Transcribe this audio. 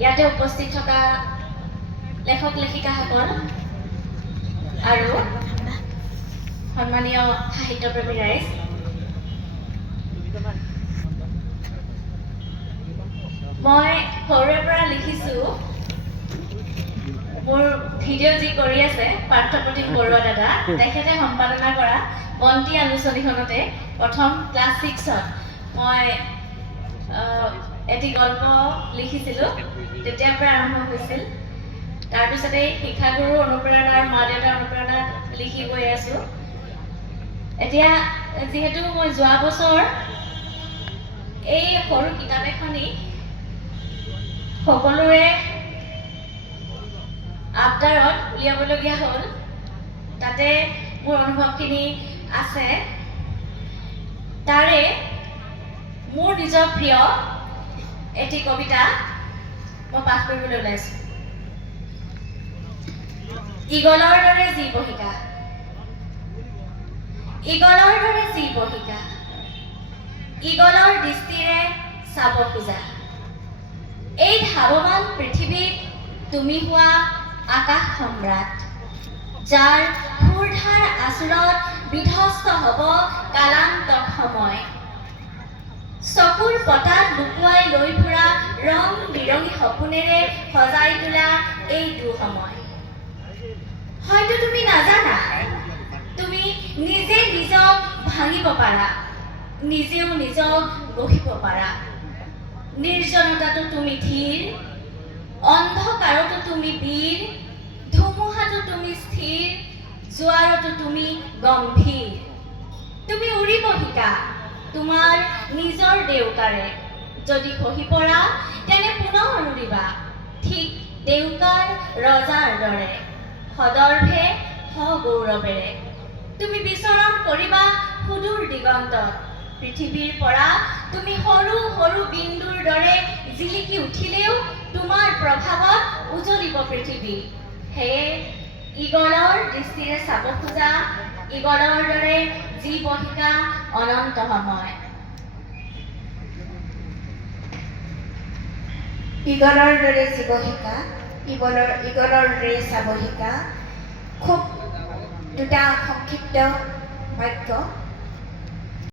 ইয়াতে উপস্থিত থকা লেখক লেখিকাসকল আৰু সন্মানীয় সাহিত্যপ্ৰেমী ৰাইজ, মই সৰুৰে পৰা লিখিছোঁ। মোৰ ভিডিঅ' যি কৰি আছে পাৰ্থপ্ৰতিম বৰুৱা দাদা, তেখেতে সম্পাদনা কৰা বন্তি আলোচনীখনতে প্ৰথম ক্লাছ 6ত মই এটি গল্প লিখিছিলোঁ। তেতিয়াৰ পৰা আৰম্ভ হৈছিল। তাৰপিছতে শিক্ষাগুৰু অনুপ্ৰেৰণা আৰু মা দেউতাৰ অনুপ্ৰেৰণা লিখি গৈ আছোঁ। এতিয়া যিহেতু মই যোৱা বছৰ এই সৰু কিতাপ এখনি সকলোৰে আবদাৰত উলিয়াবলগীয়া হ'ল, তাতে মোৰ অনুভৱখিনি আছে। তাৰে মোৰ নিজৰ প্ৰিয় এটি কবিতা মই পাঠ কৰিবলৈ ওলাইছোঁ। ঈগলৰ দৰে যি বহিকা, ঈগলৰ দৰে যি বহিকা, ঈগলৰ দৃষ্টিৰে চাব খোজা, এই ধাৱমান পৃথিৱীত তুমি হোৱা আকাশ সম্ৰাট, যাৰ সুৰধাৰ আচুৰত বিধ্বস্ত হ'ব কালান্তক সময়, চকুৰ পতাত লুকুৱাই লৈ ফুৰা ৰং বিৰঙী সপোনেৰে সজাই তোলা এই দুসময়। হয়তো তুমি নাজানা, তুমি নিজে নিজক ভাঙিব পাৰা, নিজেও নিজক গঢ়িব পাৰা। নিৰ্জনতাতো তুমি ধীৰ, অন্ধকাৰতো তুমি বীৰ, ধুমুহাতো তুমি স্থিৰ, জোৱাৰতো তুমি গম্ভীৰ। তুমি উৰিব শিকা তোমাৰ নিজৰ দেউকাৰে, যদি খহি পৰা তেনে পুনৰ উৰিবা ঠিক দেউকাৰ ৰজাৰ দৰে, সদৰ্ভে সগৌৰৱেৰে। তুমি বিচৰণ কৰিবা সুদূৰ দিগন্তত, পৃথিৱীৰ পৰা তুমি সৰু সৰু বিন্দুৰ দৰে জিলিকি উঠিলেও তোমাৰ প্ৰভাৱত উজলিব পৃথিৱী। সেয়ে ঈগলৰ দৃষ্টিৰে চাব খোজা, ঈগলৰ দৰে যি বহিকা অনন্ত সময়। ঈগলৰ দৰে জীৱ শিকা, ঈগলৰ দৰে চাব শিকা। খুব দুটা সংক্ষিপ্ত বাক্য